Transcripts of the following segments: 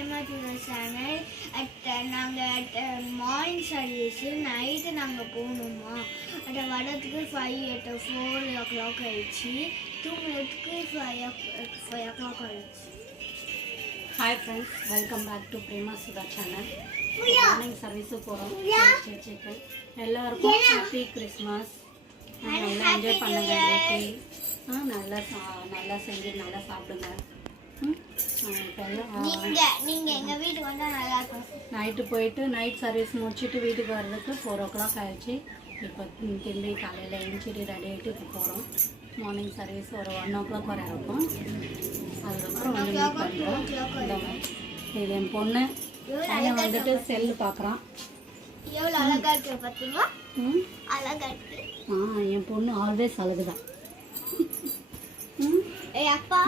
பிரேமாஜுவல் channel. நாங்கள் morning service night நாங்கள் போகணுமா, அதை வரதுக்கு 4 o'clock ஆயிடுச்சு. தூங்குறதுக்கு 5 o'clock ஆயிடுச்சு. Hi friends, welcome back to Prema Sudha channel. Morning சர்வீஸுக்கு போகிறோம். எல்லாருக்கும் ஹாப்பி கிறிஸ்மஸ். நல்லா என்ஜாய் பண்ணுங்க. நல்லா செஞ்சு நல்லா சாப்பிடுங்க. நீங்கள் எங்கள் வீட்டுக்கு வந்தால் நல்லாயிருக்கும். நைட்டு போயிட்டு நைட் சர்வீஸ் முடிச்சுட்டு வீட்டுக்கு வர்றதுக்கு 4 o'clock ஆகிடுச்சு. இப்போ திரும்பி காலையில் எழுந்திரிச்சிட்டு ரெடி ஆகிட்டு இப்போ போகிறோம். மார்னிங் சர்வீஸ் ஒரு 1 o'clock வரை இருக்கும். அதுக்கப்புறம் வந்து மீட் பண்ணுறோம். இது என் பொண்ணு பையன் வந்துட்டு செல்லு பார்க்குறான். எவ்வளோ அழகாக இருக்கு பார்த்தீங்களா? அழகாக இருக்கு. என் பொண்ணு ஆல்வேஸ் அழகுதான்.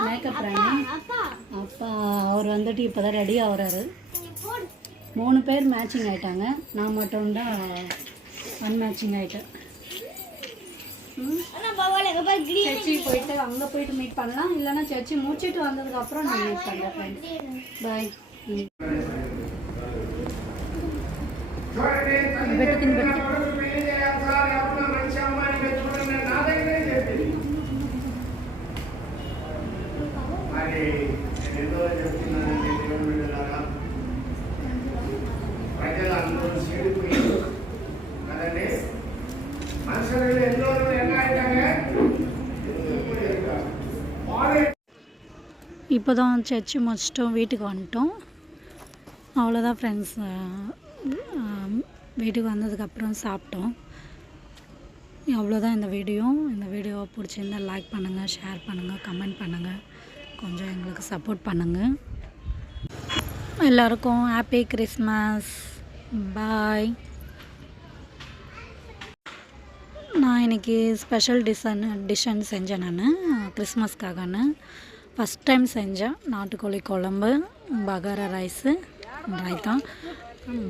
மேக்கப் ராணி. அப்பா அவர் வந்துட்டு இப்போ தான் ரெடி ஆகுறாரு. 3 பேர் மேட்சிங் ஆகிட்டாங்க. நான் மட்டும்தான் அன்மேட்சிங் ஆகிட்டேன். சர்ச்சு போயிட்டு அங்கே போயிட்டு மீட் பண்ணலாம். இல்லைன்னா சர்ச்சு முடிச்சுட்டு வந்ததுக்கப்புறம் நான் மீட் பண்ணுறேன் ஃப்ரெண்ட்ஸ். பாய். இப்போ தான் சர்ச்சு முடிச்சிட்டோம், வீட்டுக்கு வந்துட்டோம். அவ்வளோதான் ஃப்ரெண்ட்ஸ். வீட்டுக்கு வந்ததுக்கப்புறம் சாப்பிட்டோம். அவ்வளோதான் இந்த வீடியோவை பிடிச்சிருந்தால் லைக் பண்ணுங்கள், ஷேர் பண்ணுங்கள், கமெண்ட் பண்ணுங்கள். கொஞ்சம் எங்களுக்கு சப்போர்ட் பண்ணுங்கள். எல்லாருக்கும் ஹாப்பி கிறிஸ்மஸ். பாய். நான் இன்றைக்கி ஸ்பெஷல் டிஷ்ஷன் செஞ்சேன். நான் கிறிஸ்மஸ்க்காகன்னு ஃபஸ்ட் டைம் செஞ்சேன். நாட்டுக்கோழி குழம்பு, பகாரா ரைஸு, ரைத்தா.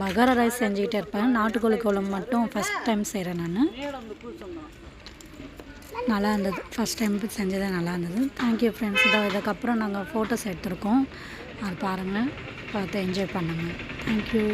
பகாரா ரைஸ் செஞ்சுக்கிட்டே இருப்பேன். நாட்டுக்கோழி குழம்பு மட்டும் ஃபஸ்ட் டைம் செய்கிறேன். நான் நல்லா இருந்தது. ஃபஸ்ட் டைம் செஞ்சதே நல்லா இருந்தது. Thank you friends. இதுக்கப்புறம் நாங்கள் ஃபோட்டோஸ் எடுத்துருக்கோம். அது பாருங்கள், பார்த்து என்ஜாய் பண்ணுங்கள். தேங்க்யூ.